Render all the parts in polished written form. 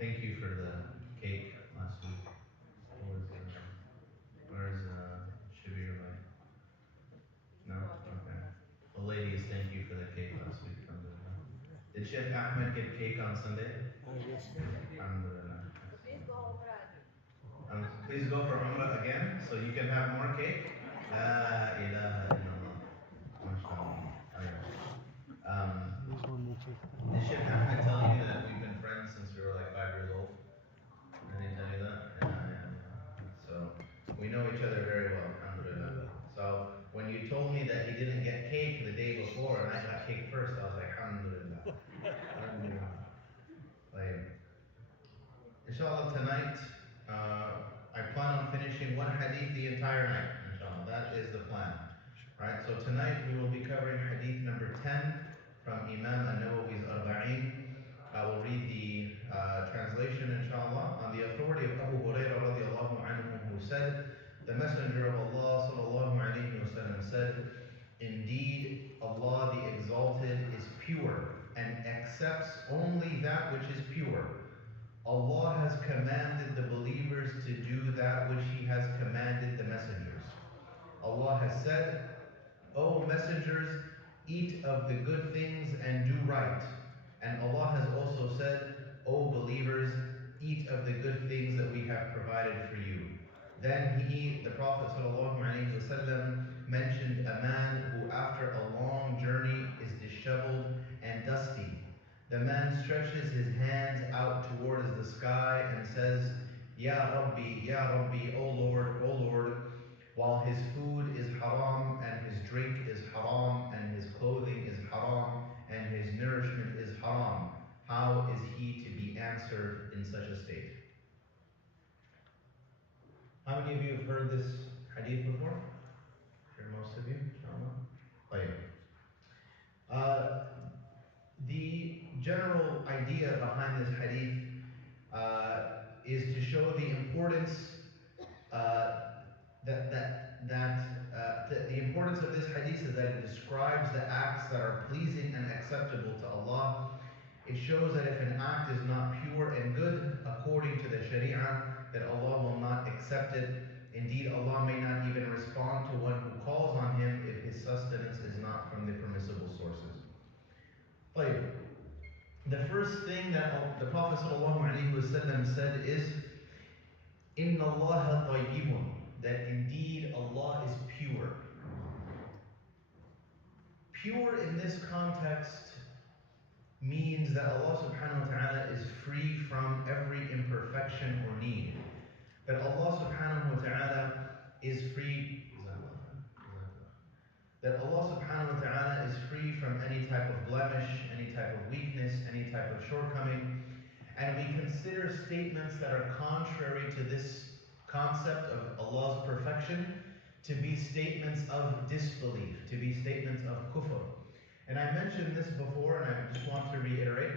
Thank you for the cake last week. Where's Shabir? Like, no? Okay. Well, ladies, thank you for the cake last week. Alhamdulillah. Did Sheikh Ahmed get cake on Sunday? Yes. Alhamdulillah. Please go for Umrah again so you can have more cake. La ilaha illallah. MashaAllah. Did Sheikh Ahmed tell you that we've been friends since we were like 5 years old? Did he tell you that? Yeah. So we know each other very well, alhamdulillah. So when you told me that he didn't get cake the day before and I got cake first, I was like, alhamdulillah. Alhamdulillah. Like, inshallah tonight, I plan on finishing one hadith the entire night, inshallah. That is the plan. Right, so tonight we will be covering hadith number 10 from Imam Nawawi's Arba'in. I will read the translation, inshallah, on the authority of Abu Hurairah radiallahu anhu, who said, the Messenger of Allah sallallahu alayhi wasallam said, indeed, Allah the Exalted is pure and accepts only that which is pure. Allah has commanded the believers to do that which He has commanded the messengers. Allah has said, O messengers, eat of the good things and do right. And Allah has also said, O believers, eat of the good things that we have provided for you. Then the Prophet ﷺ mentioned a man who after a long journey is disheveled and dusty. The man stretches his hands out towards the sky and says, Ya Rabbi, O Lord, while his food is haram and his drink is haram and his clothing is haram and his nourishment is haram, how is he to be answered in such a state? How many of you have heard this hadith before? Sure, most of you, inshallah. The general idea behind this hadith is to show the importance the importance of this hadith is that it describes the acts that are pleasing and acceptable to Allah. It shows that if an act is not pure and good according to the Sharia, that Allah will not accept it. Indeed, Allah may not even respond to one who calls on Him if his sustenance is not from the permissible sources. The first thing that the Prophet ﷺ said is, Inna Allah tayyibun, that indeed Allah is pure. Pure in this context means that Allah subhanahu wa ta'ala is free from every imperfection or need. That Allah subhanahu wa ta'ala is free from any type of blemish, any type of weakness, any type of shortcoming. And we consider statements that are contrary to this concept of Allah's perfection to be statements of disbelief, to be statements of kufr. And I mentioned this before, and I just want to reiterate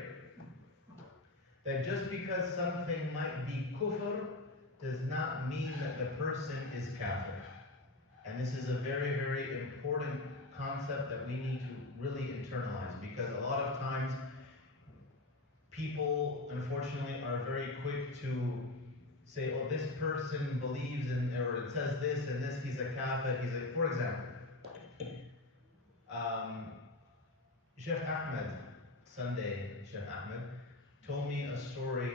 that just because something might be kufr does not mean that the person is kafir. And this is a very, very important concept that we need to really internalize, because a lot of times people, unfortunately, are very quick to say, oh, this person believes in, or it says this and this, he's a kafir, for example, Sheikh Ahmed, told me a story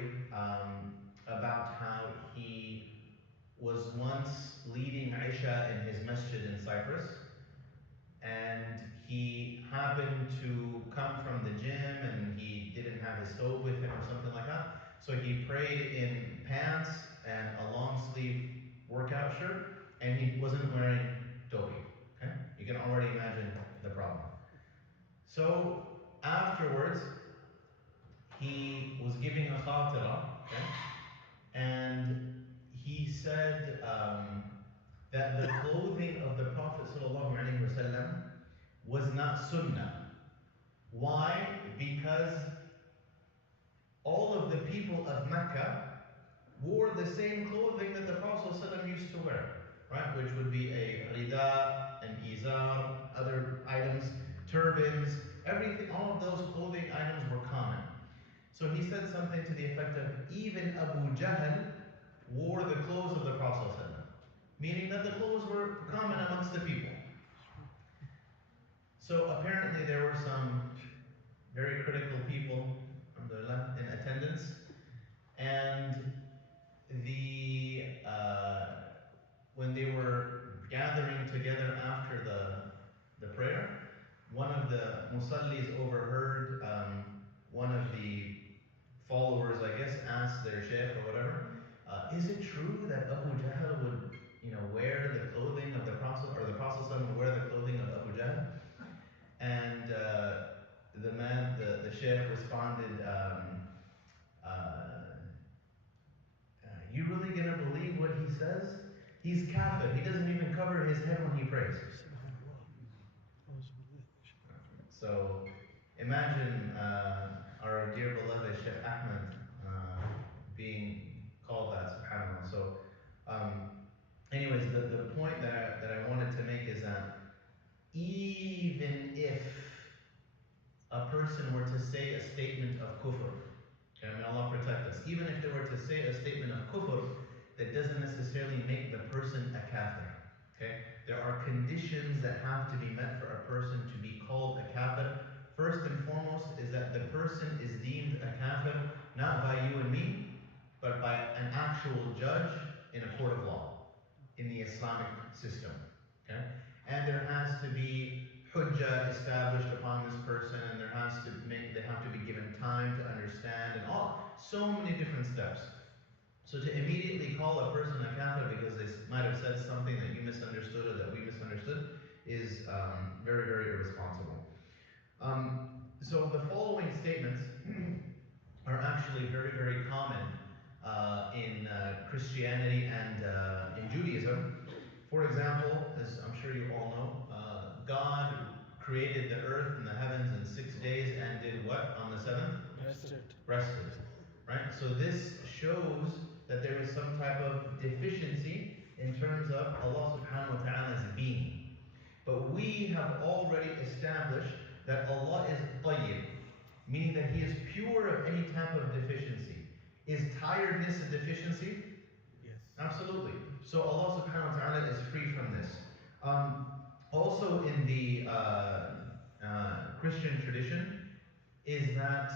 about how he was once leading Isha in his masjid in Cyprus, and he happened to come from the gym and he didn't have his stove with him or something like that. So he prayed in pants and a long sleeve workout shirt, and he wasn't wearing topi. Okay? You can already imagine the problem. So afterwards, he was giving a khatira, okay? And he said that the clothing of the Prophet ﷺ was not sunnah. Why? Because all of the people of Mecca wore the same clothing that the Prophet ﷺ used to wear, right? Which would be a rida, an izar, other items, turbans, everything, all of those clothing items were common. So he said something to the effect of, even Abu Jahl wore the clothes of the Prophet ﷺ, meaning that the clothes were common amongst the people. So apparently there were some very critical people in attendance, and when they were gathering together after the prayer, one of the musallis overheard one of the followers, I guess, ask their sheikh or whatever, is it true that Abu Jahl would, wear the clothing of the Prophet, or the Prophet would wear the clothing of Abu Jahl? And the sheikh responded, you really gonna believe what he says? He's kafir. He doesn't even cover his head when he prays. So imagine our dear beloved Sheikh Ahmed being called that, subhanAllah. So anyways, the point that I wanted to make is that even if a person were to say a statement of kufr, okay, may Allah protect us, even if they were to say a statement of kufr, that doesn't necessarily make the person a kafir. Okay? There are conditions that have to be met for a person to be called a kafir. First and foremost is that the person is deemed a kafir not by you and me, but by an actual judge in a court of law, in the Islamic system. Okay? And there has to be hujjah established upon this person, and they have to be given time to understand, and so many different steps. So to immediately call a person a kafir because they might have said something that you misunderstood or that we misunderstood is very, very irresponsible. So the following statements are actually very, very common in Christianity and in Judaism. For example, as I'm sure you all know, God created the earth and the heavens in 6 days and did what on the 7th? Rested. Right? So this shows that there is some type of deficiency in terms of Allah subhanahu wa ta'ala's being. But we have already established that Allah is tayyib, meaning that He is pure of any type of deficiency. Is tiredness a deficiency? Yes. Absolutely. So Allah subhanahu wa ta'ala is free from this. Also in the Christian tradition is that,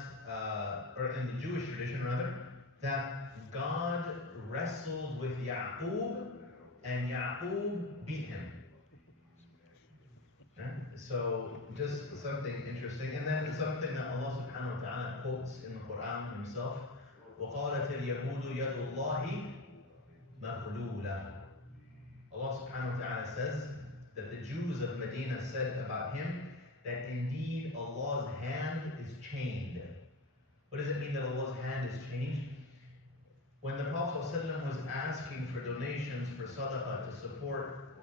or in the Jewish tradition rather, that God wrestled with Ya'qub and Ya'qub beat him. Okay? So just something interesting. And then something that Allah subhanahu wa ta'ala quotes in the Quran himself. وَقَالَتِ الْيَهُودُ يَدُ اللَّهِ مَغْلُولَةٌ. Allah subhanahu wa ta'ala says that the Jews of Medina said about him that indeed Allah's hand is chained. What does it mean that Allah's hand is chained? When the Prophet ﷺ was asking for donations for sadaqah to support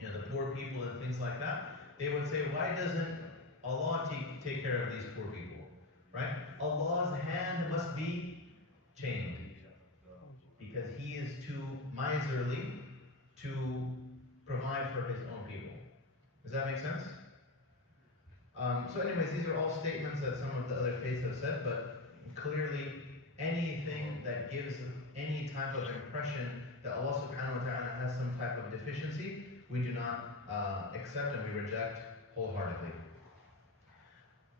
the poor people and things like that, they would say, why doesn't Allah take care of these poor people? Right? Allah's hand must be chained because He is too miserly to provide for His own people. Does that make sense? So anyways, these are all statements that some of the other faiths have said, but clearly anything that gives any type of impression that Allah subhanahu wa ta'ala has some type of deficiency, we do not accept and we reject wholeheartedly.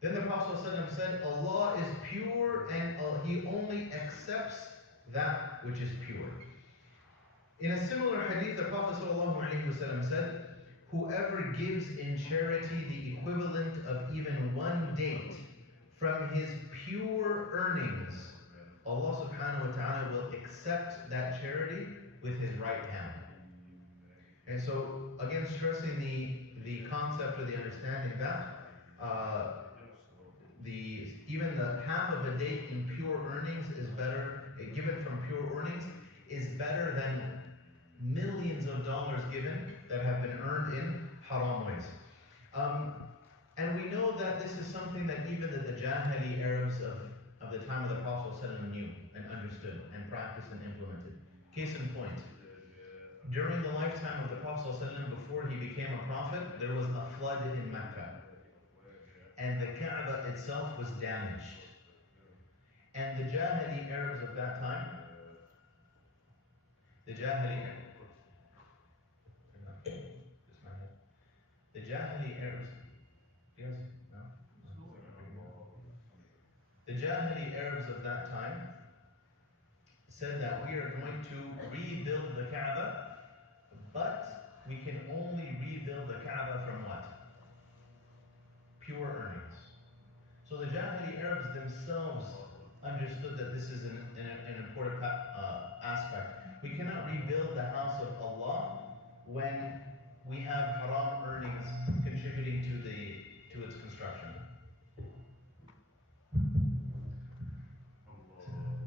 Then the Prophet ﷺ said, Allah is pure and He only accepts that which is pure. In a similar hadith, the Prophet ﷺ said, whoever gives in charity the equivalent of even one date from his pure earnings, Allah subhanahu wa ta'ala will accept that charity with His right hand. And so, again, stressing the concept or the understanding that even the half of a date in pure earnings is better, given from pure earnings, is better than millions of dollars given that have been earned in haram ways. And we know that this is something that even the Jahili Arabs of the time of the Prophet ﷺ knew and understood and practiced and implemented. Case in point, during the lifetime of the Prophet ﷺ, before he became a prophet, there was a flood in Mecca. And the Kaaba itself was damaged. And the Jahili Arabs of that time, the Jahili Arabs, yes, no? The Jahili Arabs of that time said that we are going to rebuild the Kaaba, but we can only rebuild the Kaaba from what? Pure earnings. So the Jahili Arabs themselves understood that this is an important aspect. We cannot rebuild the house of Allah when we have haram earnings contributing to its construction.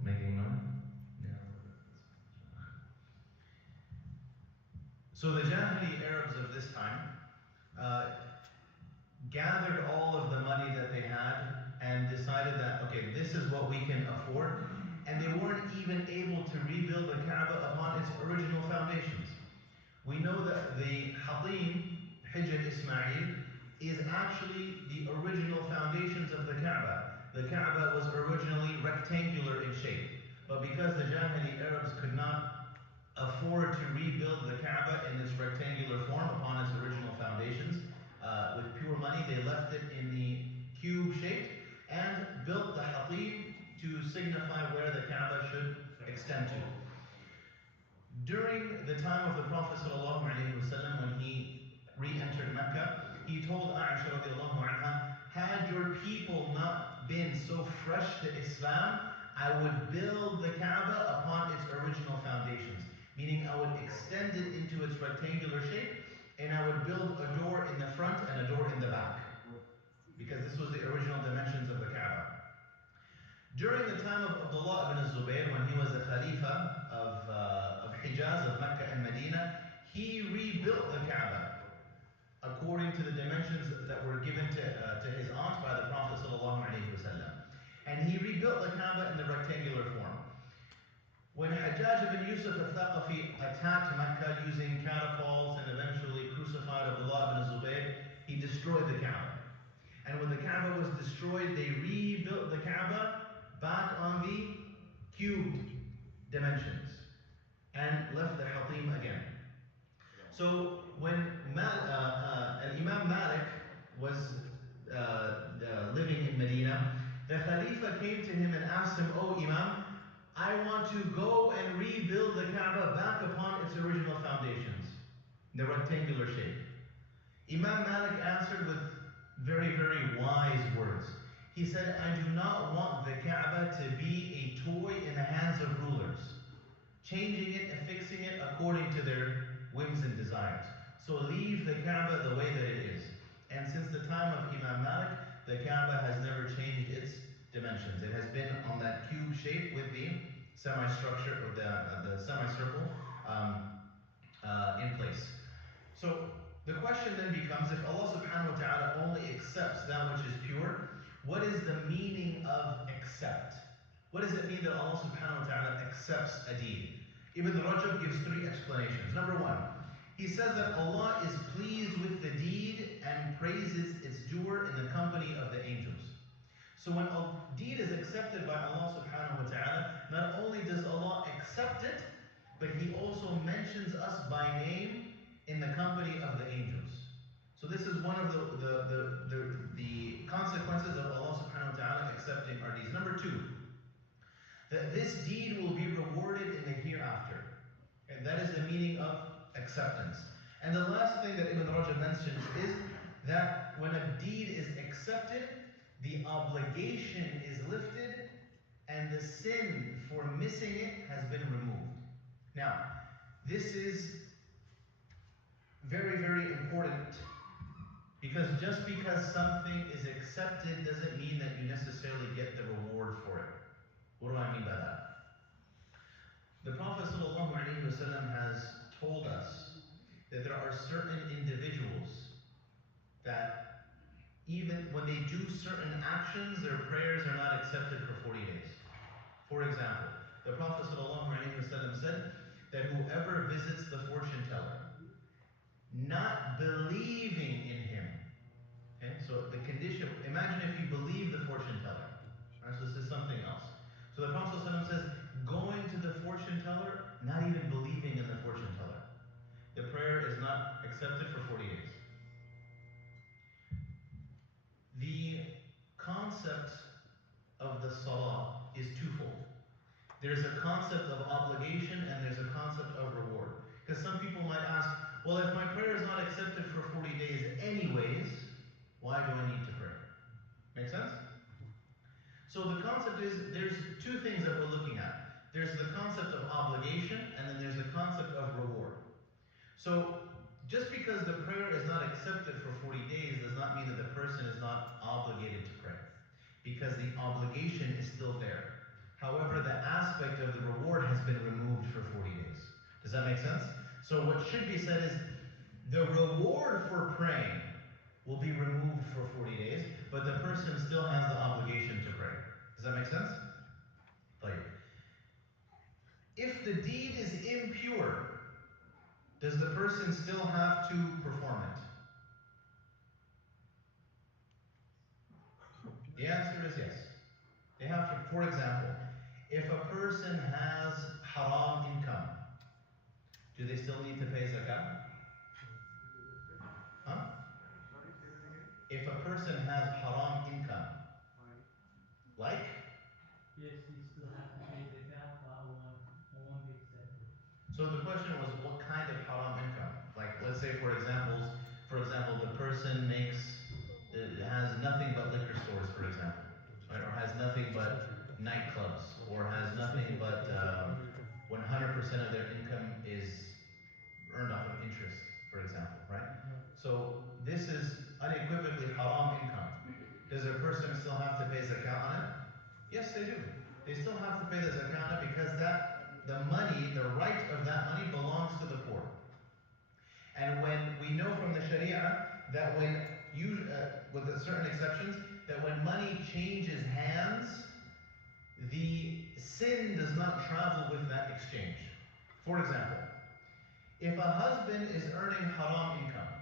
Making noise? Yeah. So the Jahili Arabs of this time gathered all of the money that they had and decided that, okay, this is what we can afford, and they weren't even able to rebuild the Kaaba upon its original foundations. We know that the Hatim, Hijr Ismail, is actually the original foundations of the Kaaba. The Kaaba was originally rectangular in shape, but because the Jahili Arabs could not afford to rebuild the Kaaba in its rectangular form upon its original foundations, with pure money, they left it in the cube shape and built the Hatim to signify where the Kaaba should extend to. During the time of the Prophet ﷺ, when he re-entered Mecca, he told Aisha radiallahu anha, had your people not been so fresh to Islam, I would build the Kaaba upon its original foundations. Meaning I would extend it into its rectangular shape, and I would build a door in the front and a door in the back. Because this was the original dimensions of the Kaaba. During the time of Abdullah ibn Zubayr, when he was the Khalifa of Hijaz, of Mecca and Medina, he rebuilt the Kaaba according to the dimensions that were given to his aunt by the Prophet ﷺ. And he rebuilt the Kaaba in the rectangular form. When Hajjaj ibn Yusuf al-Thaqafi attacked Mecca using catapults and eventually crucified Abdullah ibn Zubayr, he destroyed the Kaaba. And when the Kaaba was destroyed, they rebuilt the Kaaba back on the cubed dimensions and left the Hatim again. So when Imam Malik was living in Medina, the Khalifa came to him and asked him, "Oh Imam, I want to go and rebuild the Kaaba back upon its original foundations, the rectangular shape." Imam Malik answered with very, very wise words. He said, "I do not want the Kaaba to be a toy in the hands of rulers, changing it and fixing it according to their whims and desires. So leave the Kaaba the way that it is." And since the time of Imam Malik, the Kaaba has never changed its dimensions. It has been on that cube shape with the semi-structure, or the semicircle in place. So the question then becomes, if Allah subhanahu wa ta'ala only accepts that which is pure, what is the meaning of accept? What does it mean that Allah subhanahu wa ta'ala accepts a deed? Ibn Rajab gives three explanations. Number one, he says that Allah is pleased with the deed and praises its doer in the company of the angels. So when a deed is accepted by Allah subhanahu wa ta'ala, not only does Allah accept it, but He also mentions us by name in the company of the angels. So this is one of the consequences of Allah subhanahu wa ta'ala accepting our deeds. Number two, that this deed will be rewarded in the hereafter. And that is the meaning of acceptance. And the last thing that Ibn Rajab mentions is that when a deed is accepted, the obligation is lifted and the sin for missing it has been removed. Now, this is very, very important, because just because something is accepted doesn't mean that you necessarily get the reward for it. What do I mean by that? The Prophet ﷺ has told us that there are certain individuals that even when they do certain actions, their prayers are not accepted for 40 days. For example, the Prophet ﷺ said that whoever visits the fortune teller, not believing in him, okay? So the condition, imagine if you believe the fortune teller, right? So this is something else. So the Prophet ﷺ says, going to the fortune teller, not even believing in the fortune teller. The prayer is not accepted for 40 days. The concept of the salah is twofold. There's a concept of obligation and there's a concept of reward. Because some people might ask, well, if my prayer is not accepted for 40 days anyways, why do I need to pray? Make sense? So the concept is, there's two things that we're looking at. There's the concept of obligation and then there's the concept of reward. So just because the prayer is not accepted for 40 days does not mean that the person is not obligated to pray. Because the obligation is still there. However, the aspect of the reward has been removed for 40 days. Does that make sense? So what should be said is, the reward for praying will be removed for 40 days, but the person still has the obligation to pray. Does that make sense? Like, if the deed is impure, does the person still have to perform it? The answer is yes. They have to, for example, if a person has haram income, do they still need to pay zakat? Huh? If a person has haram income, like? Yes, he still has to pay zakat, but it won't be accepted. So the question was, what kind of haram income? Like, let's say, for example, the person has nothing but liquor stores, for example, right? Or has nothing but nightclubs, or has nothing but 100% of their income is earned off of interest, for example, right? So this is unequivocally haram income. Does a person still have to pay zakat on it? Yes, they do. They still have to pay the zakat on it because the money, the right of that money belongs to the poor. And when we know from the Sharia that when you, with certain exceptions, that when money changes hands, the sin does not travel with that exchange. For example, if a husband is earning haram income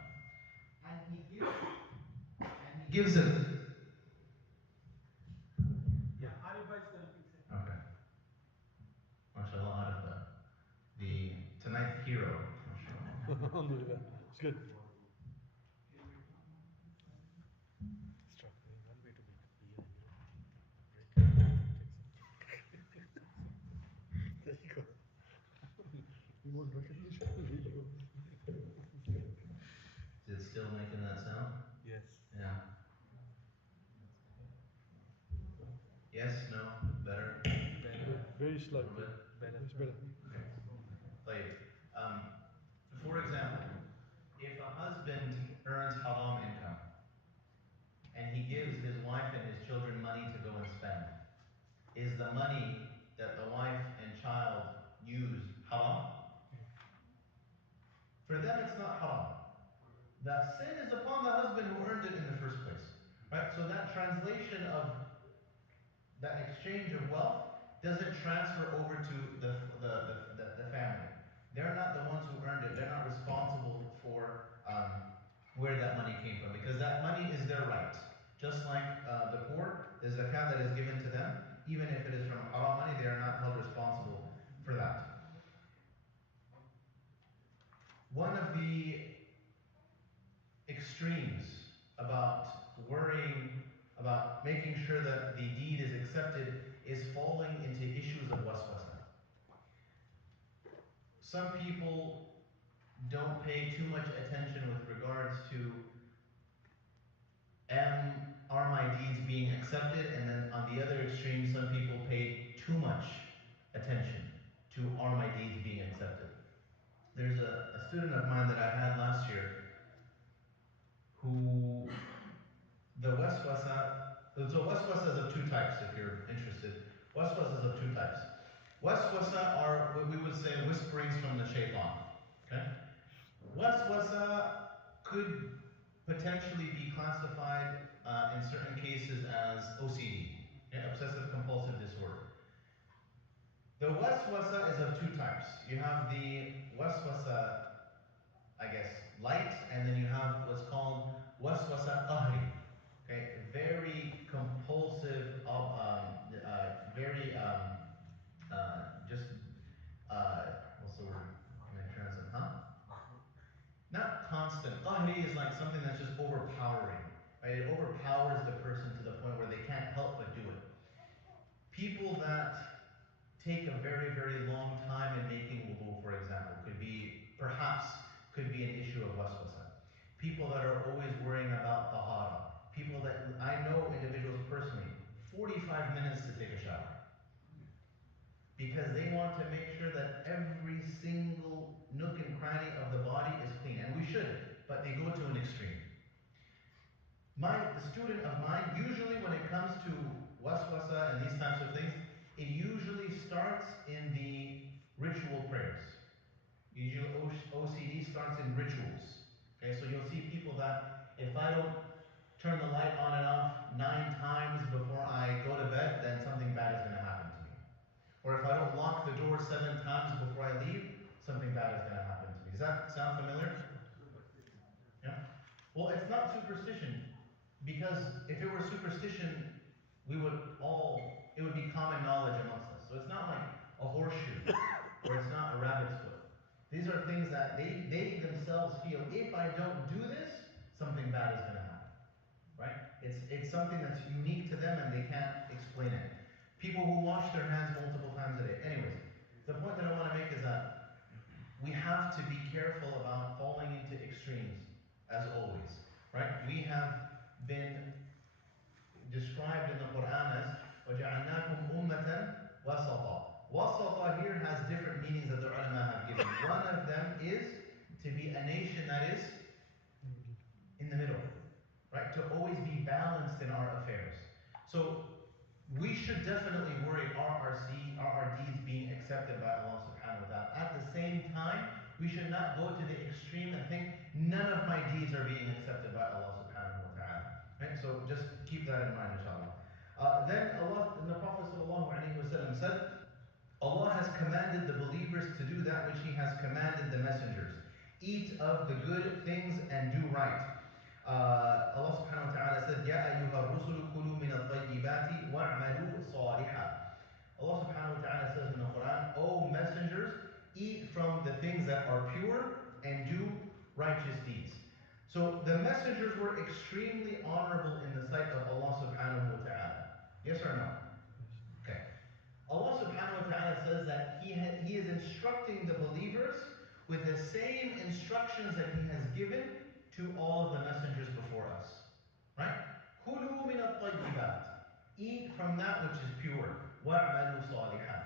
and he gives it. Yeah, Alibaba is going to fix it. Okay. MashaAllah, out of the tonight's hero. Alhamdulillah. It's good. Struggling one way to make a beer, there you go. You want recognition? There you go. Is it still making that sound? Yes. Yeah. Yes, no, better? Better. Very A slightly. little bit? Better. It's better. Okay. Like, for example, if a husband earns haram income and he gives his wife and his children money to go and spend, is the money that the wife and child use haram? For them, it's not haram. The sin is upon the husband who earned it in the first place. Right? So that translation of that exchange of wealth doesn't transfer over to the family. They're not the ones who earned it. They're not responsible for where that money came from, because that money is their right. Just like the poor, the zakat that is given to them, even if it is from haram money, they are not held responsible for that. One of the extremes about worrying, about making sure that the deed is accepted, is falling into issues of waswasa. Some people don't pay too much attention with regards to are my deeds being accepted, and then on the other extreme, some people pay too much attention to are my deeds being accepted. There's a student of mine that I had last year who so waswasa is of two types, if you're interested. Waswasa is of two types. Waswasa are what we would say whisperings from the shaitan. Okay? Waswasa could potentially be classified in certain cases as OCD, okay? Obsessive compulsive disorder. The waswasa is of two types. You have the waswasa, I guess, light, and then you have what's called waswasa qahri. Okay, very compulsive, very is like something that's just overpowering. Right? It overpowers the person to the point where they can't help but do it. People that take a very, very long time in making wudu, for example, perhaps could be an issue of waswasa. People that are always worrying about tahara. People that, I know individuals personally, 45 minutes to take a shower. Because they want to make sure that every single nook and cranny of the body is clean. And we should, but they go to an extreme. The student of mine, usually when it comes to waswasa and these types of things, it usually starts in the ritual prayers. Usually OCD starts in rituals. Okay, so you'll see people that if I don't turn the light on and off 9 times before I go to bed, then something bad is going to happen to me. Or if I don't lock the door 7 times before I leave, something bad is going to happen to me. Does that sound familiar? Yeah? Well, it's not superstition, because if it were superstition, it would be common knowledge amongst us. So it's not like a horseshoe, or it's not a rabbit's foot. These are things that they themselves feel, if I don't do this, something bad is going to happen. Right? It's something that's unique to them and they can't explain it. People who wash their hands multiple times a day. Anyways, the point that I want to make is that we have to be careful about falling into extremes, as always. Right? We have been described in the Quran as وَجَعَلْنَاكُمْ أُمَّةً وَسَطًا. Wasata here has different meanings that the ulama have given. One of them is to be a nation that is in the middle. Right? To always be balanced in our affairs. So we should definitely worry, are our deeds being accepted by Allah subhanahu wa ta'ala. At the same time, we should not go to the extreme and think none of my deeds are being accepted by Allah subhanahu wa ta'ala. Right? So just keep that in mind, inshallah. Then the Prophet sallallahu alaihi wasallam said, Allah has commanded the believers to do that which He has commanded the messengers. Eat of the good things and do right. Allah subhanahu wa ta'ala said, يَا أَيُّهَا الرُّسُلُ كُلُوا مِنَ الطَّيِّبَاتِ وَاعْمَلُوا صَالِحًا. Allah subhanahu wa ta'ala says in the Quran, O messengers, eat from the things that are pure and do righteous deeds. So the messengers were extremely honorable in the sight of Allah subhanahu wa ta'ala. Yes or no? Okay. Allah subhanahu wa ta'ala says that He is instructing the believers with the same instructions that He has given to all of the messengers before us. Right? كُلُوا مِنَ الطَّيِّبَاتِ. Eat from that which is pure. وَاعْمَلُوا صَالِحًا.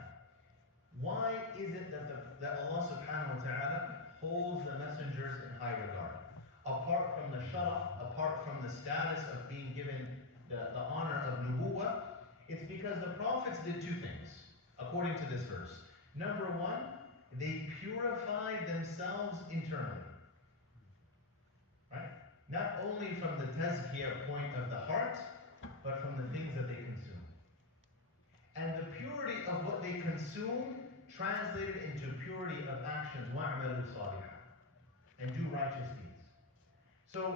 Why is it that Allah subhanahu wa ta'ala holds the messengers in high regard? Apart from the sharaf, apart from the status of being given the honor of nubuwwah, it's because the prophets did 2 things, according to this verse. Number 1, they purified themselves internally. Right? Not only from the tazkiyah point of the heart, but from the things that they consume. And the purity of what they consume translated into purity of actions. وَاعْمَلُوا صَالِحًا. And do righteous deeds. So,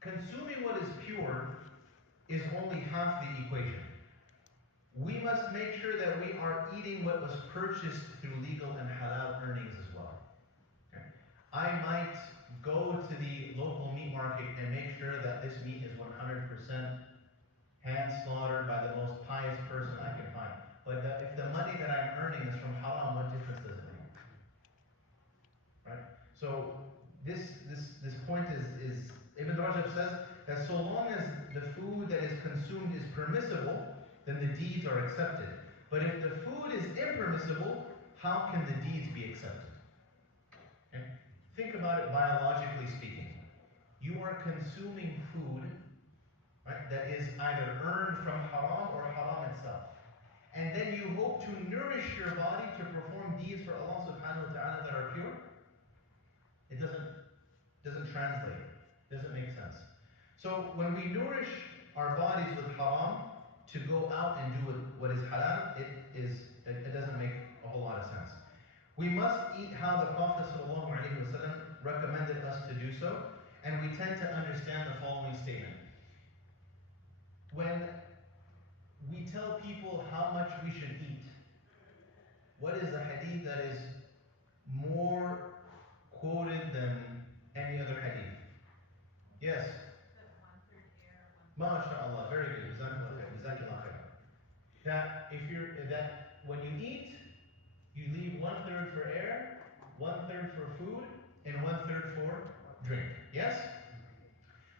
consuming what is pure is only half the equation. We must make sure that we are eating what was purchased through legal and halal earnings as well. Okay? I might go to the local meat market and make sure that this meat is 100% hand slaughtered by the most pious person I can find. But if the money that I'm earning is from haram, what difference does it make? Right? So this point is Ibn Rajab says that so long as the food that is consumed is permissible, then the deeds are accepted. But if the food is impermissible, how can the deeds be accepted? Okay? Think about it biologically speaking. You are consuming food, right, that is either earned from haram or haram itself. And then you hope to nourish your body to perform deeds for Allah subhanahu wa ta'ala that are pure? It doesn't translate. Doesn't make sense. So when we nourish our bodies with haram to go out and do what is halal, it doesn't make a whole lot of sense. We must eat how the Prophet ﷺ recommended us to do so, and we tend to understand the following statement. When we tell people how much we should eat, what is the hadith that is more quoted than any other hadith? Yes. MashaAllah, very good. Jazakallah khair. Jazakallah khair. That when you eat, you leave 1/3 for air, 1/3 for food, and 1/3 for drink. Yes?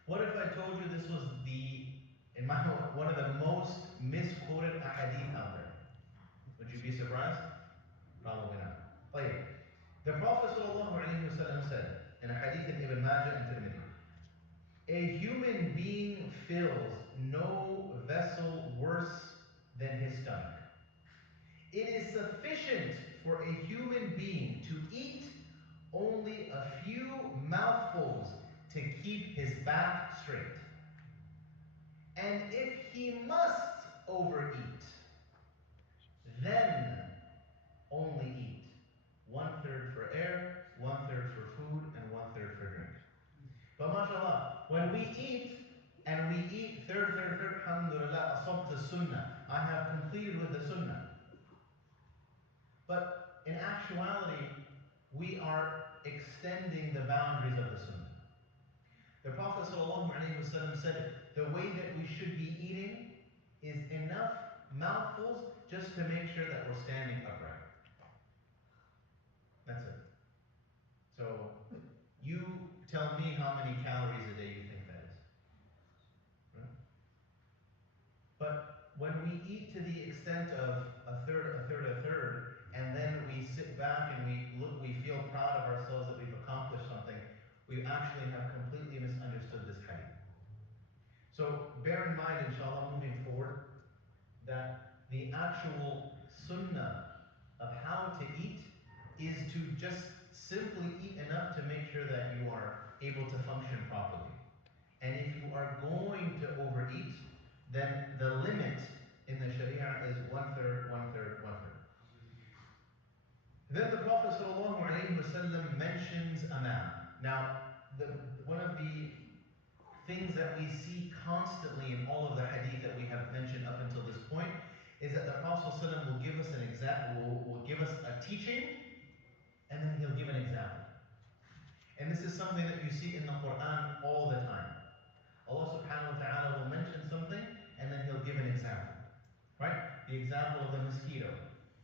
What if I told you this was one of the most misquoted ahadith out there? Would you be surprised? Probably not. طيب. The Prophet ﷺ said in a hadith in Ibn Majah and Tirmidhi, a human being fills no vessel worse than his stomach. It is sufficient for a human being to eat only a few mouthfuls to keep his back straight. And if he must overeat, then only eat 1/3 for air, 1/3 for food, and 1/3 for drink. But mashallah, when we eat, and we eat third, alhamdulillah, asabt the sunnah. I have completed with the sunnah. But in actuality, we are extending the boundaries of the sunnah. The Prophet ﷺ said the way that we should be eating is enough mouthfuls just to make sure that we're standing upright. That's it. So you tell me how many calories a day you think that is. Right? But when we eat to the extent of a third, and then we sit back and we feel proud of ourselves that we've accomplished something, we actually have completely misunderstood this hadith. So bear in mind, inshallah, moving forward, that the actual sunnah of how to eat is to just simply eat enough to make sure that you are able to function properly. And if you are going to overeat, then the limit in the Sharia is 1/3, 1/3, 1/3. Then the Prophet ﷺ mentions Imam. Now, one of the things that we see constantly in all of the hadith that we have mentioned up until this point is that the Prophet ﷺ will give us an example, will give us a teaching, and then he'll give an example. And this is something that you see in the Quran all the time. Allah subhanahu wa ta'ala will mention something, and then he'll give an example. Right? The example of the mosquito.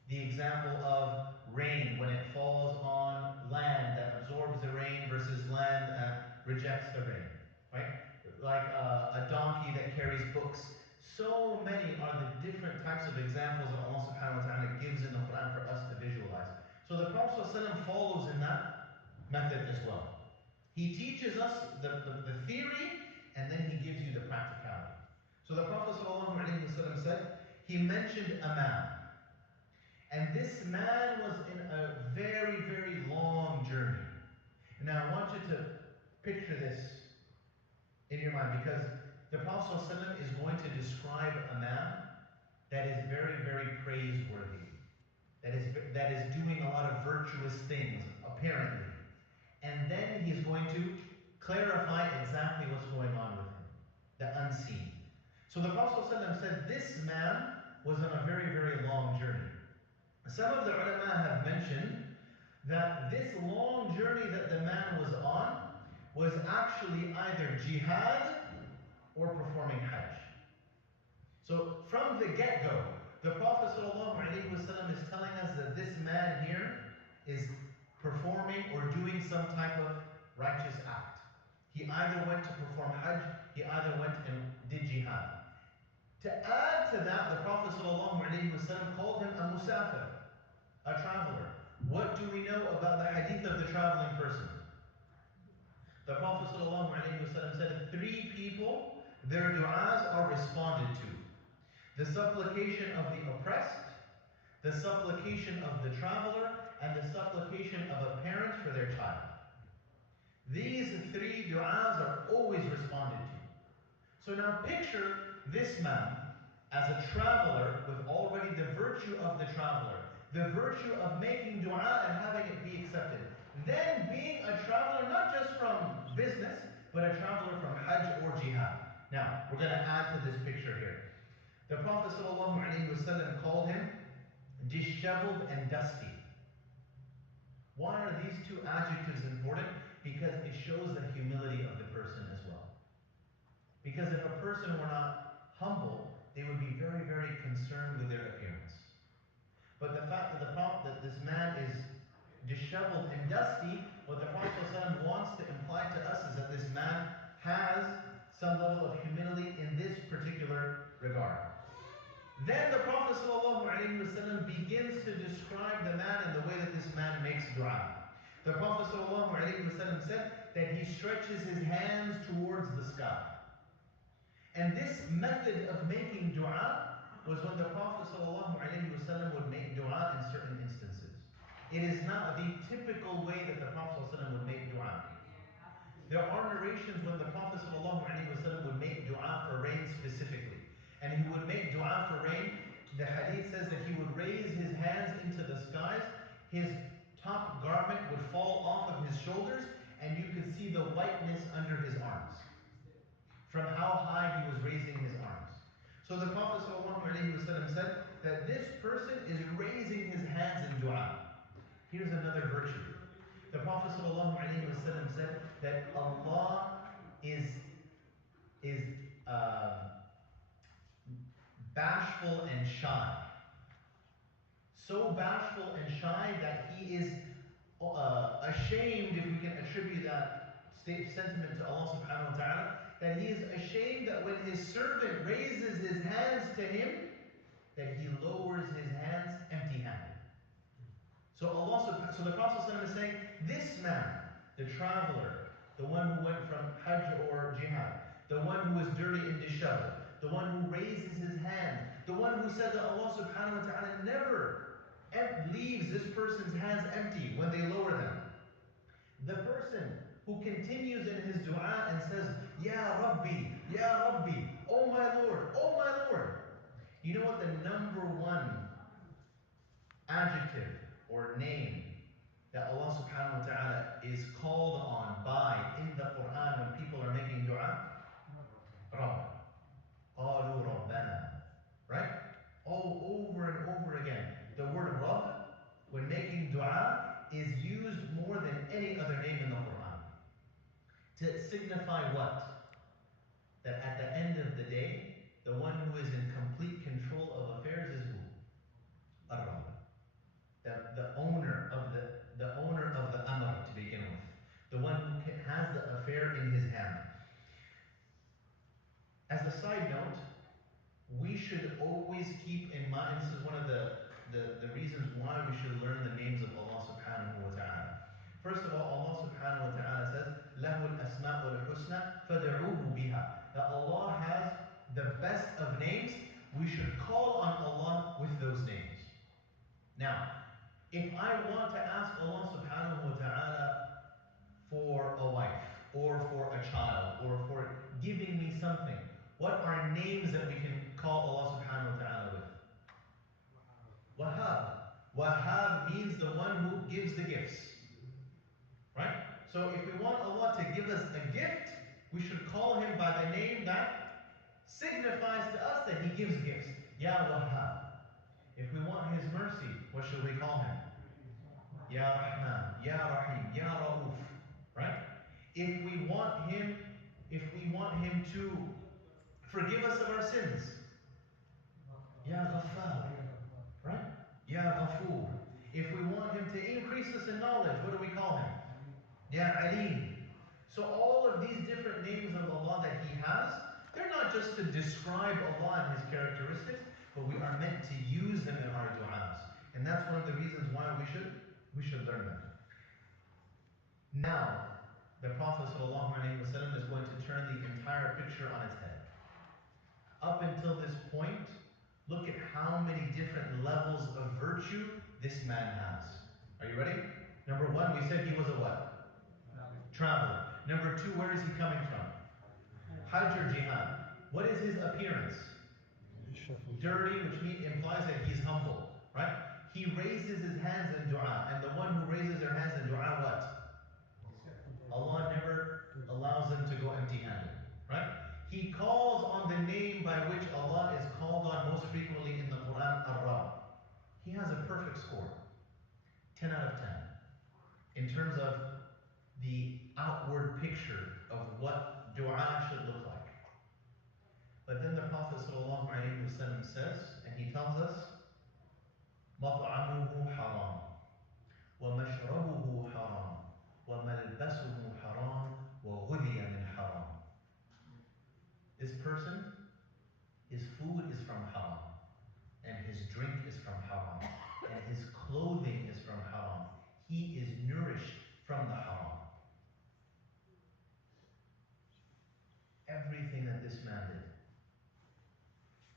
The example of rain when it falls on land that absorbs the rain versus land that rejects the rain. Right? Like a donkey that carries books. So many are the different types of examples that Allah subhanahu wa ta'ala gives in the Quran for us to visualize. So the Prophet ﷺ follows in that method as well. He teaches us the theory, and then he gives you the practicality. So the Prophet ﷺ said, he mentioned a man. And this man was in a very, very long journey. Now I want you to picture this in your mind, because the Prophet ﷺ is going to describe a man that is very, very praiseworthy. That is doing a lot of virtuous things, apparently. And then he is going to clarify exactly what's going on with him, the unseen. So the Prophet ﷺ said this man was on a very, very long journey. Some of the ulama have mentioned that this long journey that the man was on was actually either jihad or performing hajj. So from the get-go, the Prophet ﷺ is telling us that this man here is performing or doing some type of righteous act. He either went to perform hajj, he either went and did jihad. To add to that, the Prophet ﷺ called him a musafir, a traveler. What do we know about the hadith of the traveling person? The Prophet ﷺ said 3 people, their du'as are responded to. The supplication of the oppressed, the supplication of the traveler, and the supplication of a parent for their child. These 3 du'as are always responded to. So now picture this man as a traveler with already the virtue of the traveler, the virtue of making dua and having it be accepted. Then being a traveler not just from business, but a traveler from hajj or jihad. Now, we're going to add to this picture here. The Prophet ﷺ called him disheveled and dusty. Why are these 2 adjectives important? Because it shows the humility of the person as well. Because if a person were not humble, they would be very, very concerned with their appearance. But the fact that this man is disheveled and dusty, what the Prophet ﷺ wants to imply to us is that this man has some level of humility in this particular regard. Then the Prophet ﷺ begins to describe the man and the way that this man makes dua. The Prophet ﷺ said that he stretches his hands towards the sky. And this method of making dua was when the Prophet ﷺ would make dua in certain instances. It is not the typical way that the Prophet ﷺ would make dua. There are narrations when the Prophet ﷺ would make dua for rain specifically. And he would make dua for rain. The hadith says that he would raise his hands into the skies. His top garment would fall off of his shoulders, and you could see the whiteness under his arms from how high he was raising his arms. So the Prophet ﷺ said that this person is raising his hands in dua. Here's another virtue. The Prophet ﷺ said that Allah is bashful and shy. So bashful and shy that he is ashamed, if we can attribute that sentiment to Allah subhanahu wa ta'ala, that he is ashamed that when his servant raises his hands to him, that he lowers his hands empty-handed. So the Prophet ﷺ is saying, this man, the traveler, the one who went from Hajj or Jihad, the one who is dirty and disheveled, the one who raises his hand, the one who said that Allah subhanahu wa ta'ala never leaves this person's hands empty when they lower them. The person who continues in his dua and says, Ya Rabbi, oh my Lord, oh my Lord. You know what the number one adjective or name that Allah subhanahu wa ta'ala is called on by in the Quran when people are making dua? Rabb. Qalu Rabbana. Right? All over and over again. The word Rabb, when making dua, is used more than any other name in the Quran. To signify what? That at the end of the day, the one who is in complete control of affairs is who? Ar-Rabb. The owner of the amr to begin with. The one who has the affair in his hand. As a side note, we should always keep in mind, this is one of the reasons why we should learn the names of Allah subhanahu wa ta'ala. First of all, Allah subhanahu wa ta'ala says, لَهُ الْأَسْمَاءُ الْحُسْنَى فَدْعُوهُ بِهَا. That Allah has the best of names. We should call on Allah with those names. Now, if I want to ask Allah subhanahu wa ta'ala for a wife, or for a child, or for giving me something, what are names that we can call Allah subhanahu wa ta'ala with? Wahhab. Wahhab means the one who gives the gifts. Right? So if we want Allah to give us a gift, we should call Him by the name that signifies to us that He gives gifts. Ya Wahhab. If we want His mercy, what should we call Him? Ya Rahman, Ya Rahim, Ya Ra'uf. Right? If we want Him to forgive us of our sins, Ya Ghaffar. Right? Ya Ghafoor. If we want Him to increase us in knowledge, what do we call Him? Ya Alim. So all of these different names of Allah that He has, they're not just to describe Allah and His characteristics, but we are meant to use them in our du'as. And that's one of the reasons why we should learn them. Now, the Prophet ﷺ is going to turn the entire picture on its head. Up until this point, look at how many different levels of virtue this man has. Are you ready? Number one, we said he was a what? Traveler. Number two, where is he coming from? Hajj or Jihad. What is his appearance? Dirty, which implies that he's humble. Right? He raises his hands in dua. And the one who raises their hands in dua, what? Allah never allows them to go empty-handed. Right? He calls on the name by which Allah is called on most frequently in the Quran, Ar-Rabb. He has a perfect score. 10 out of 10. In terms of the outward picture of what dua should look like. But then the Prophet ﷺ says, and he tells us, مطعمه حرام ومشربه حرام وملبسه حرام وغذي من حرام. This person, his food is from haram, and his drink is from haram, and his clothing is from haram. He is nourished from the haram. Everything that this man did,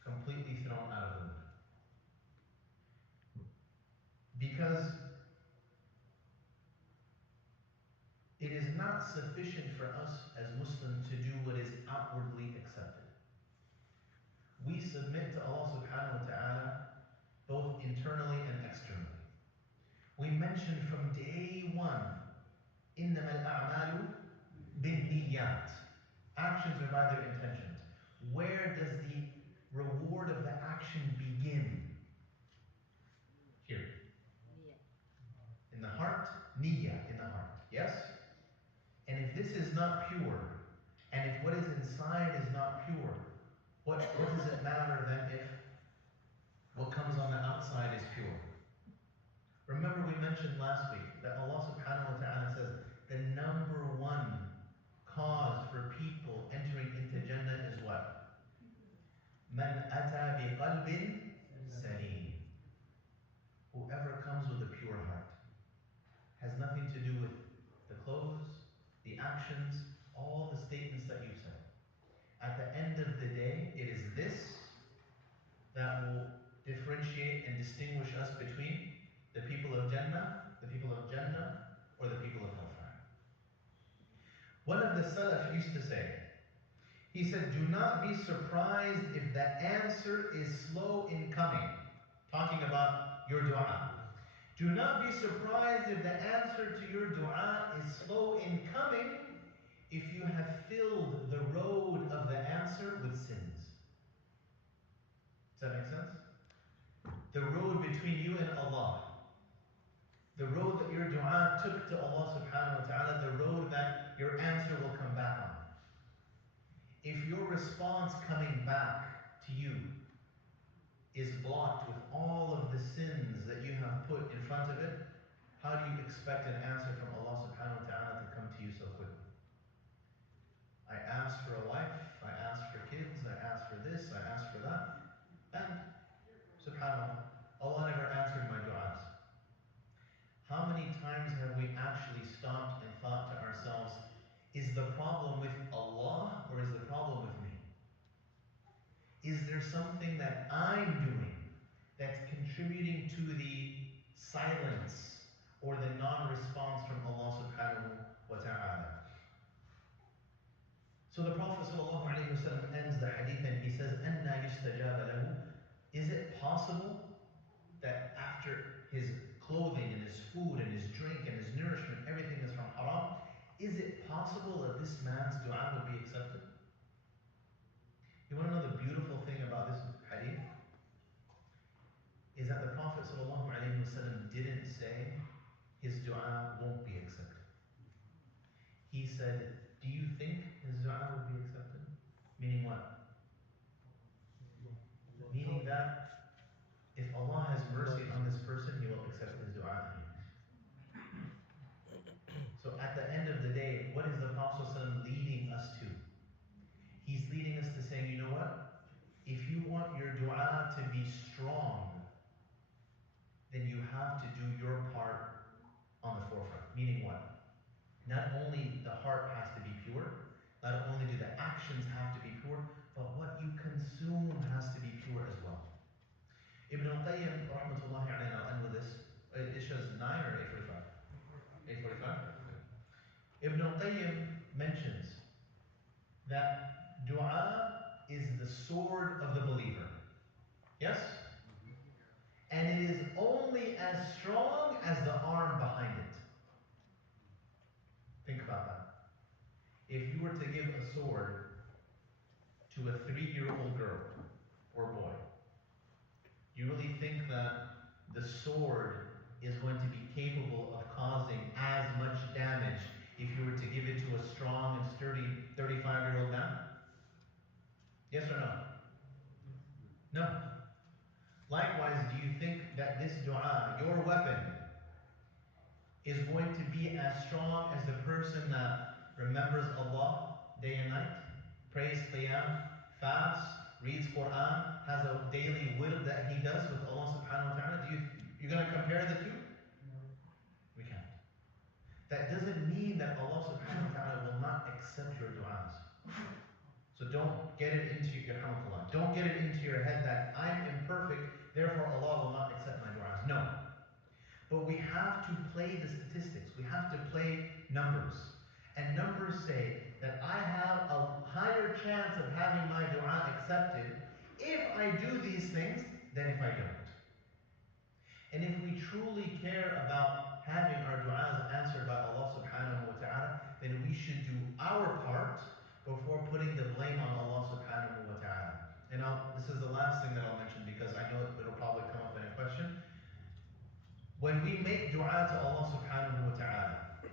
completely thrown out of the window. Because it is not sufficient for us as Muslims to do what is outwardly accepted. We submit to Allah subhanahu wa ta'ala both internally and externally. We mentioned from day one, إِنَّمَا الْأَعْمَالُ بِالنِّيَّاتِ. Actions are by their intentions. Where does the reward of the action begin? Here. In the heart, niyyah, in the heart. Yes? And if this is not pure, and if what is inside is not pure, what does it matter then if what comes on the outside is pure? Remember we mentioned last week that Allah subhanahu wa ta'ala says the number one cause for people entering into Jannah is what? Man ata bi qalbin salim. Whoever comes with a pure heart. Has nothing to do with the clothes, the actions, all the statements that you said. At the end of the day, it is this that will differentiate and distinguish us between the people of Jannah, or the people of Hellfire. One of the Salaf used to say, he said, do not be surprised if the answer is slow in coming. Talking about your dua. Do not be surprised if the answer to your dua is slow in coming if you have filled the road of the answer with sins. Does that make sense? The road between you and Allah. The road that your dua took to Allah subhanahu wa ta'ala, the road that your answer will come back on. If your response coming back to you is blocked with all of the sins that you have put in front of it, how do you expect an answer from Allah subhanahu wa ta'ala to come to you so quickly? I asked for a wife, I asked for kids, I asked for this, I asked for that, and subhanAllah, Allah never answered my du'as. How many times have we actually stopped and thought to ourselves, is the problem with Allah or is the problem with me? Is there something that I'm doing that's contributing to the silence or the non-response from Allah subhanahu wa ta'ala? So the Prophet ﷺ ends the hadith and he says, أَنَّا يُسْتَجَابَ لَهُ. Is it possible that after his clothing and his food and his drink and his nourishment, everything is from haram, is it possible that this man's dua would be accepted? You want to know the beautiful thing about this hadith? Is that the Prophet ﷺ didn't say his dua won't be accepted. He said, do you think his dua would be accepted? Meaning what? Meaning that if Allah has mercy on this person, He will accept his dua. So at the end of the day, what is the Prophet ﷺ leading us to? He's leading us to saying, you know what? If you want your dua to be strong, then you have to do your part on the forefront. Meaning what? Not only the heart has to be pure, not only do the actions have to be pure, but what you consume has to be pure as well. Ibn al-Qayyim, rahmatullahi alayhi, I'll end with this. It shows 9 or 8:45? 8:45? Ibn al-Qayyim mentions that dua is the sword of the believer. Yes? And it is only as strong as the arm behind it. Think about that. If you were to give a sword to a 3-year-old girl or boy, you really think that the sword is going to be capable of causing as much damage if you were to give it to a strong and sturdy 35-year-old man? Yes or no? No. Likewise, do you think that this dua, your weapon, is going to be as strong as the person that remembers Allah day and night, prays qiyam, fasts, reads Quran, has a daily wird that he does with Allah subhanahu wa ta'ala? You're going to compare the two? We can't. That doesn't mean that Allah subhanahu wa ta'ala will not accept your du'as. So don't get it into your hamdulillah. Don't get it into your head that I'm imperfect, therefore Allah will not accept my du'as. No. But we have to play the statistics. We have to play numbers. And numbers say that I have a higher chance of having my dua accepted if I do these things than if I don't. And if we truly care about having our du'as answered by Allah subhanahu wa ta'ala, then we should do our part before putting the blame on Allah subhanahu wa ta'ala. And this is the last thing that I'll mention because I know it'll probably come up in a question. When we make dua to Allah subhanahu wa ta'ala,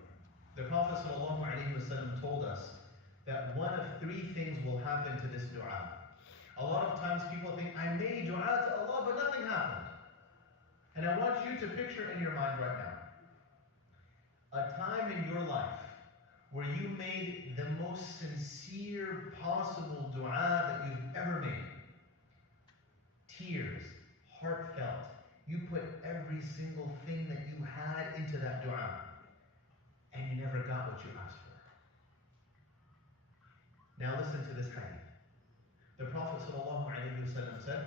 the Prophet sallallahu alayhi wa sallam told us that one of three things will happen to this dua. A lot of times people think, I made dua to Allah, but nothing happened. And I want you to picture in your mind right now a time in your life where you made the most sincere possible dua that you've ever made. Tears, heartfelt. You put every single thing that you had into that dua, and you never got what you asked for. Now listen to this hadith. The Prophet ﷺ said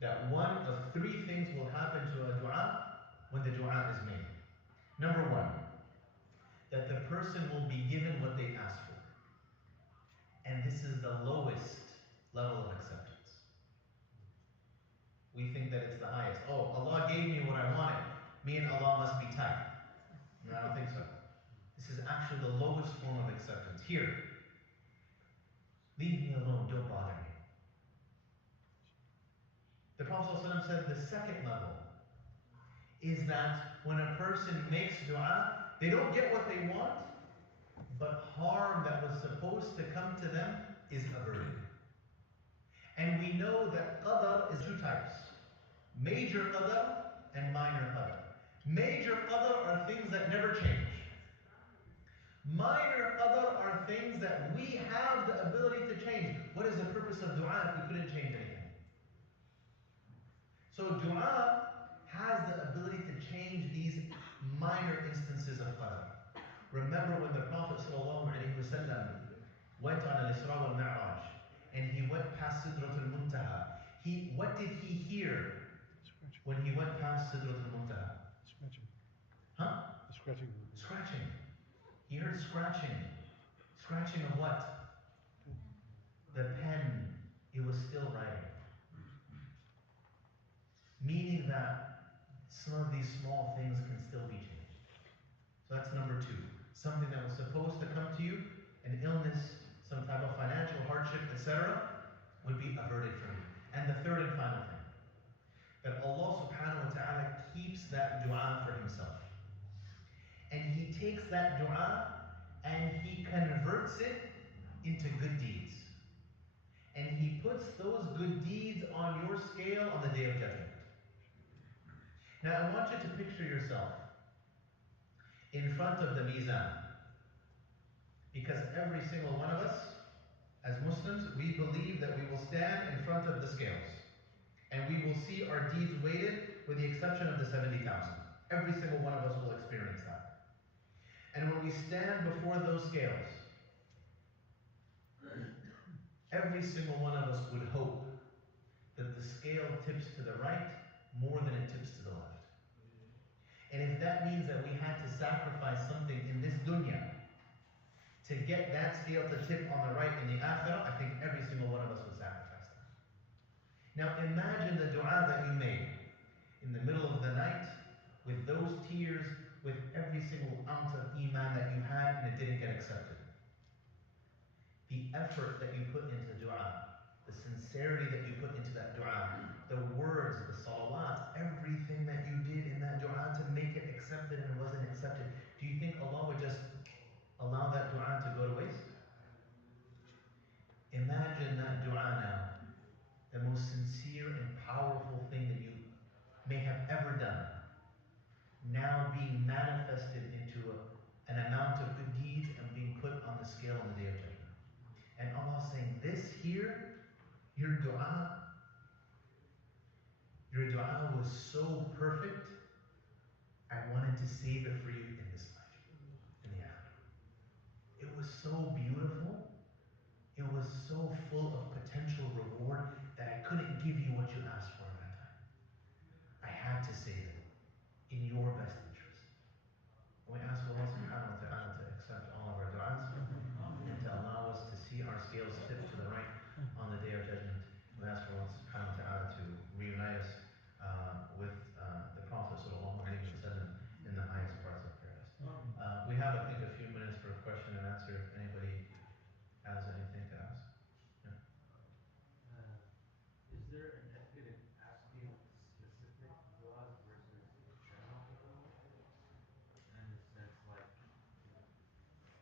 that one of three things will happen to a dua when the dua is made. Number one, that the person will be given what they asked for. And this is the lowest level of acceptance. We think that it's the highest. Oh, Allah gave me what I wanted. Me and Allah must be tight. No, I don't think so. This is actually the lowest form of acceptance. Here, leave me alone, don't bother me. The Prophet ﷺ said the second level is that when a person makes dua, they don't get what they want, but harm that was supposed to come to them is averted. And we know that qadar is two types. Major qadar and minor qadar. Major qadar are things that never change. Minor qadar are things that we have the ability to change. What is the purpose of dua if we couldn't change anything? So dua has the ability to change these minor instances of qadar. Remember when the Prophet ﷺ went on al-Isra wal-Mi'raj and he went past Sidratul Muntaha. What did he hear when he went past Sidratul Muntaha? Scratching. Huh? Scratching. Scratching. He heard scratching. Scratching of what? The pen. It was still writing. Meaning that some of these small things can still be changed. So that's number two. Something that was supposed to come to you, an illness, some type of financial hardship, etc., would be averted from you. And the third and final thing, that Allah subhanahu wa ta'ala keeps that dua for himself. And he takes that dua and he converts it into good deeds. And he puts those good deeds on your scale on the Day of Judgment. Now I want you to picture yourself in front of the mizan. Because every single one of us, as Muslims, we believe that we will stand in front of the scales. And we will see our deeds weighted with the exception of the 70,000. Every single one of us will experience that. And when we stand before those scales, every single one of us would hope that the scale tips to the right more than it tips to the left. And if that means that we had to sacrifice something in this dunya to get that scale to tip on the right in the akhirah, I think every single one of us would sacrifice that. Now imagine the dua that you made in the middle of the night with those tears, with every single ounce of iman that you had and it didn't get accepted. The effort that you put into dua, the sincerity that you put into that dua, the words, the salawat, everything that you did in that dua to make it accepted and it wasn't accepted, do you think Allah would just allow that dua to go to waste? Imagine that dua now, the most sincere and powerful thing that you may have ever done, now being manifested into an amount of good deeds and being put on the scale on the day of judgment. And Allah saying, this here, your dua was so perfect, I wanted to save it for you in this life, in the akhirah. It was so beautiful, it was so full of potential reward that I couldn't give you what you asked for at that time. I had to save it in your best interest. And we ask Allah subhanahu wa ta'ala to accept all of our du'as and to allow us to see our scales tip to the right on the day of judgment. We ask Allah subhanahu wa ta'ala to reunite us with the Prophet sallallahu alaihi wasallam in the highest parts of paradise. We have, I think, a few minutes for question and answer if anybody has anything to ask. Yeah. Is there an etiquette in asking specific du'as versus general? In the sense like,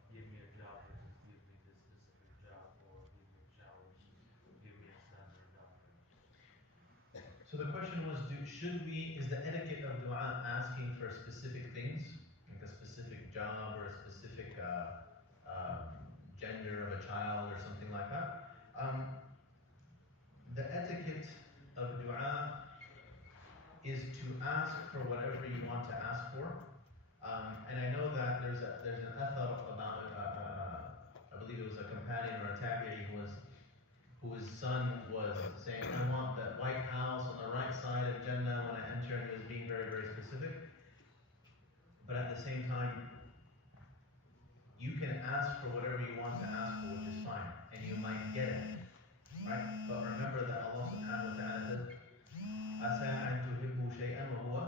give me a job versus give me this specific job, or give me a child versus give me a son or a daughter. So the question was, is the etiquette of dua asking for specific things, like a specific job or a specific gender of a child or something like that? The etiquette of dua is to ask for whatever you want to ask for. And I know that there's an athar about, I believe it was a companion or a tabi'i whose son was saying, I want that White House on the right side of Jannah when I enter, and he was being very, very specific. But at the same time, you can ask for whatever you want to ask for, which is fine, and you might get it, right? But remember that Allah subhanahu wa ta'ala said, عَسَىٰ أَن تُحِبُّوا شَيْئًا وَهُوَ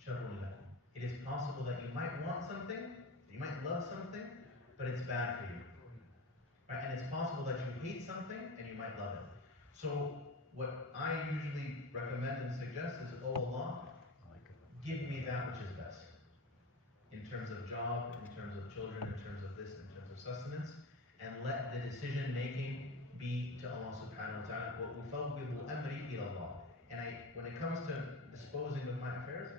شَرٌ لَكُمْ. It is possible that you might want something, you might love something, but it's bad for you. Right? And it's possible that you hate something and you might love it. So what I usually recommend and suggest is, oh Allah, give me that which is best. In terms of job, in terms of children, in terms of this, in terms of sustenance, and let the decision making be to Allah subhanahu wa ta'ala. وَأُفَوِّضُ أَمْرِي إِلَى اللَّهِ. And when it comes to disposing of my affairs,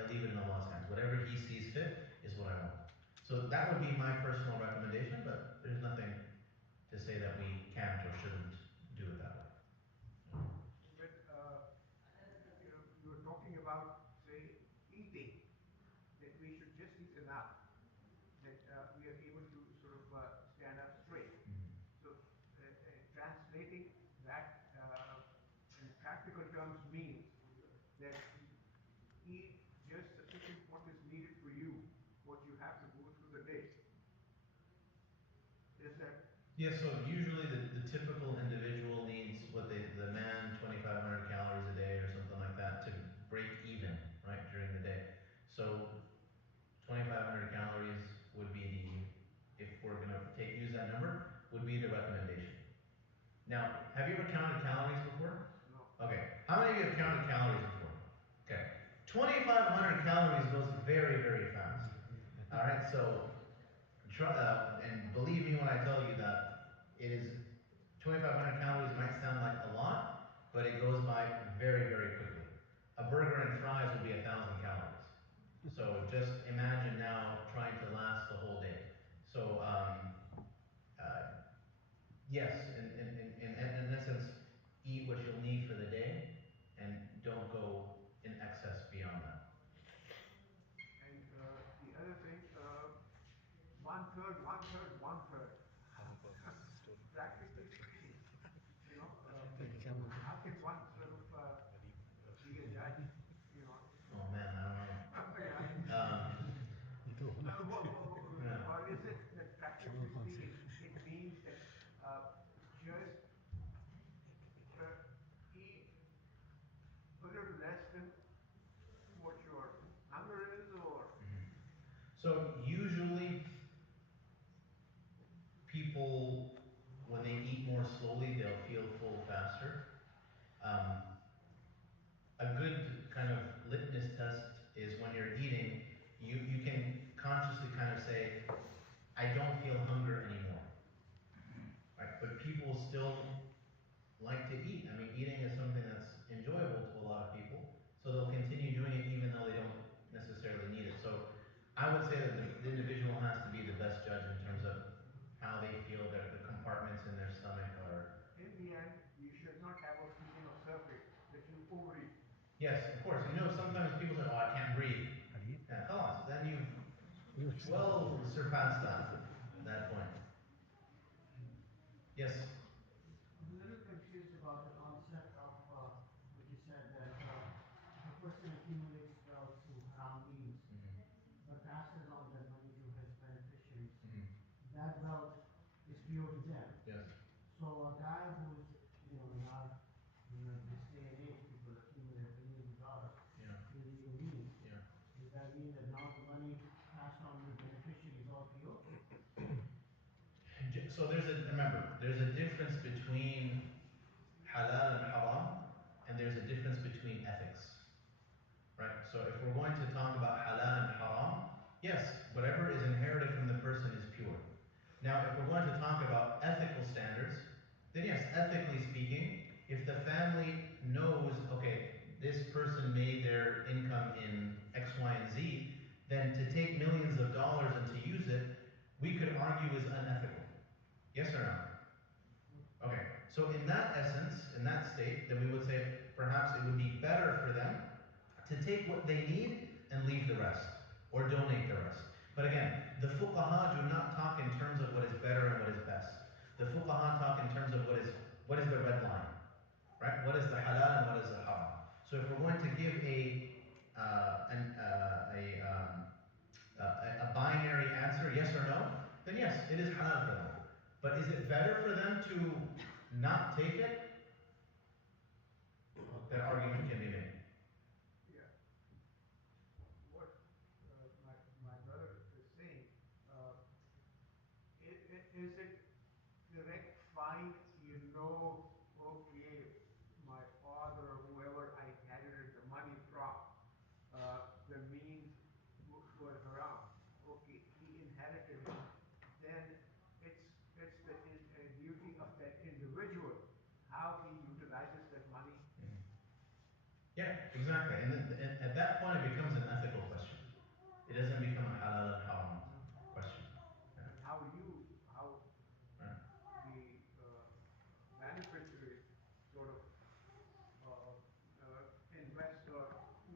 I leave it in Allah's hands. Whatever He sees fit is what I want. So that would be my personal recommendation, but there's nothing to say that we can't or shouldn't do it that way. But you were talking about, say, eating, that we should just eat enough, that we are able to sort of stand up straight. So translating that in practical terms means that eat just sufficient what is needed for you, what you have to go through the day. Is that? Yeah, so usually the typical individual needs the man 2,500 calories a day or something like that to break even, right, during the day. So 2,500 calories would be if we're going to use that number, would be the recommendation. Now, have you ever counted calories before? No. Okay, how many of you have counted calories before? Okay, 2,500 calories goes very, very fast. All right, so and believe me when I tell you that it is 2,500 calories might sound like a lot, but it goes by very, very quickly. A burger and fries will be 1,000 calories. So just imagine now trying to last the whole day. So yes, in essence, eat what you'll need for the day, and don't go in excess beyond that. And the other thing, one third. Practically speaking, like to eat. I mean, eating is something that's enjoyable to a lot of people, so they'll continue doing it even though they don't necessarily need it. So I would say that the individual has to be the best judge in terms of how they feel that the compartments in their stomach are. In the end, you should not have a feeling of suffering that you overeat. Yes, of course. You know, sometimes people say, "Oh, I can't breathe." Yeah, خلاص. Then you've well surpassed that point. Yes. I'm a little confused about the concept of what you said that if a person accumulates wealth through haram means, Mhm. but passes on that money to his beneficiaries, Mhm. that wealth is pure to them. Yes. So a guy who's, in this day and age, people accumulate billions of dollars Yeah. through illegal means. Yeah. Does that mean that now the money passed on to the beneficiary is all pure? So there's a difference between halal and haram, and there's a difference between ethics. Right? So if we're going to talk about halal and haram, yes, whatever is inherited from the person is pure. Now, if we're going to talk about ethical standards, then yes, ethically speaking, if the family knows, okay, this person made their income in X, Y, and Z, then to take millions of dollars and to use it, we could argue is unethical. Yes or no? Okay, so in that essence, in that state, then we would say perhaps it would be better for them to take what they need and leave the rest, or donate the rest. But again, the fuqaha do not talk in terms of what is better and what is best. The fuqaha talk in terms of what is the red line, right? What is the halal and what is the haram? So if we're going to give a binary answer, yes or no, then yes, it is halal for them. But is it better for them to not take it? That argument can be made. Yeah. What my brother is saying, is it correct, fine, okay, my father or whoever I inherited the money from, the means were haram. Okay, he inherited it. Then it's the duty of that individual how he utilizes that money. Mhm. Yeah, exactly. And at that point, it becomes an ethical question. It doesn't become a halal and haram question. Yeah. And how Right. the beneficiary sort of invest or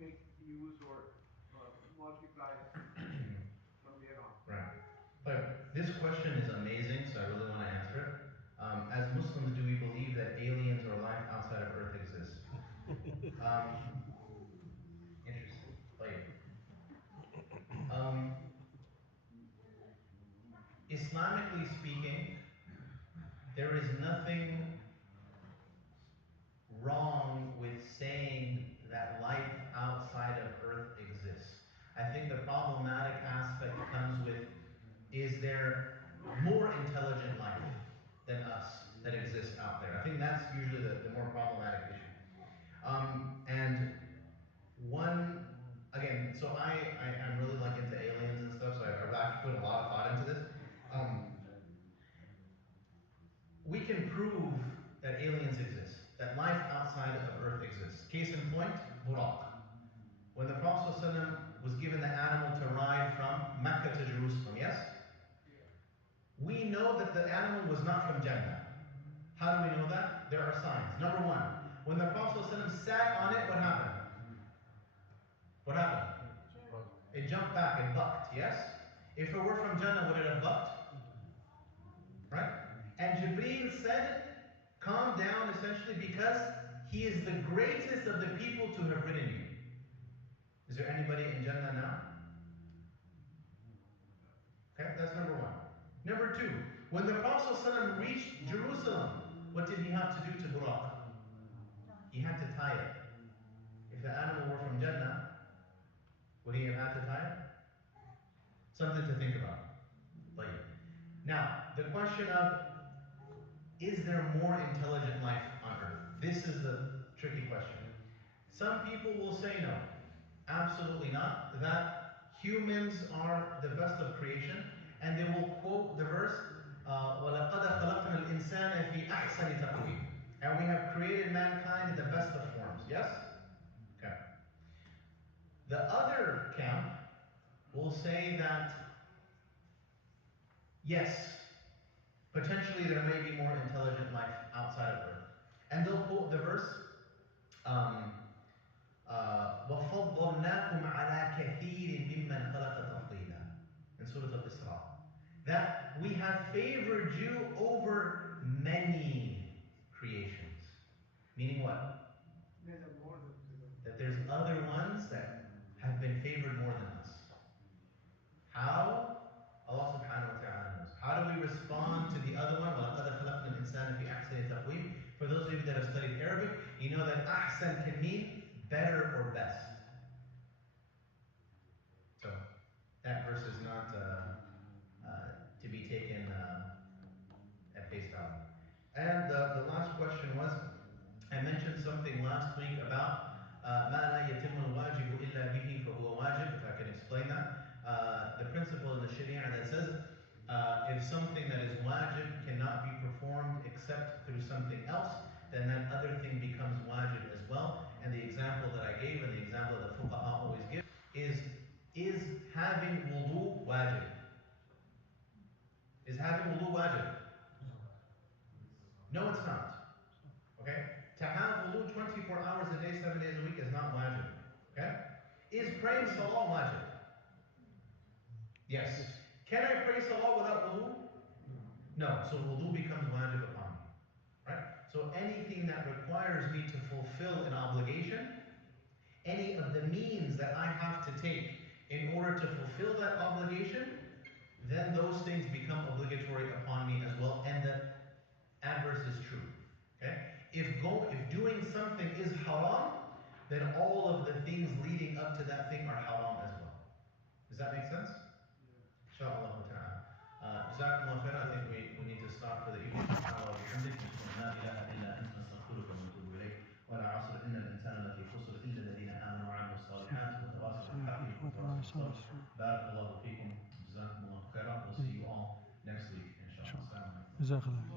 make use or multiplies Mhm. from there on. Right. But this question is amazing, so I really want to answer it. As Muslims, do we believe that aliens or life outside of Earth exists? Interesting. Like, Islamically speaking, there is nothing wrong with saying that life outside of Earth exists. I think the problematic aspect comes with, is there more intelligent life than us that exists out there? I think that's usually the more problematic issue. And one, again, so I'm really like into aliens and stuff, so I've actually put a lot of thought into this. We can prove that aliens exist, that life outside of Earth exists. Case in point, Buraq. When the Prophet ﷺ was given the animal to ride from Mecca to Jerusalem, yes? We know that the animal was not from Jannah. How do we know that? There are signs. Number one, when the Prophet ﷺ sat on it, what happened? What happened? It jumped back, it bucked, yes? If it were from Jannah, would it have bucked? Right? And Jibreel said, calm down, essentially, because he is the greatest of the people to have ridden you. Is there anybody in Jannah now? Okay, that's number one. Number two, when the Prophet ﷺ reached Jerusalem, what did he have to do to Buraq? He had to tie it. If the animal were from Jannah, would he have had to tie it? Something to think about. Now, the question of, is there more intelligent life on Earth? This is the tricky question. Some people will say no, absolutely not, that humans are the best of creation, and they will quote the verse, وَلَقَدْ خَلَقْنَا الْإِنسَانَ فِي أَحْسَنِ تَقْوِيمٍ. And we have created mankind in the best of forms. Yes? Okay. The other camp will say that, yes, potentially there may be more intelligent life outside of Earth. And they'll quote the verse, وَفَضَّلْنَاكُمْ عَلَى كَثِيرٍ مِمَّنْ خَلَقَ تَفْضِيلًا in Surah Al-Isra. That we have favored you over many creations. Meaning what? There's a more than That there's other ones that have been favored more than us. How? Allah subhanahu wa ta'ala knows. How do we respond to the other one? وَلَقَدْ خَلَقْنَا الْإِنسَانَ فِي أَحْسَنِ تَقْوِيمٍ. For those of you that have studied Arabic, you know that ahsan can mean better or best. So, that verse is not to be taken at face value. And the last question was, I mentioned something last week about مَا لَا يَتِمُّ الْوَاجِبُ إِلَّا بِهِ فَهُوَ واجب, if I can explain that. The principle in the Sharia that says if something that is wajib cannot be performed except through something else, then that other thing becomes wajib as well. And the example that I gave and the example that the fuqaha always give is having wudu wajib? Is having wudu wajib? No, it's not. Okay? To have wudu 24 hours a day, 7 days a week is not wajib. Okay? Is praying salah wajib? Yes. Can I pray salah without wudu? No. So wudu becomes wajib upon me. Right? So anything that requires me to fulfill an obligation, any of the means that I have to take in order to fulfill that obligation, then those things become obligatory upon me as well, and the adverse is true. Okay? If doing something is haram, then all of the things leading up to that thing are haram as well. Does that make sense? Inshallah ta'ala. Jazakumullah khair. I think we need to stop for the evening. Subhanallah wa bihamdik. La ilaha illa anta nastaghfiruka wa natubu ilayk. Wa la 'asra inna al-insana lafi khusr illa alladhina amanu wa 'amilus salihat wa tawasaw bil haqqi wa tawasaw bis sabr. Barakallahu feekum. Jazakumullah khair. We'll see you all next week, inshallah. Assalamu alaikum.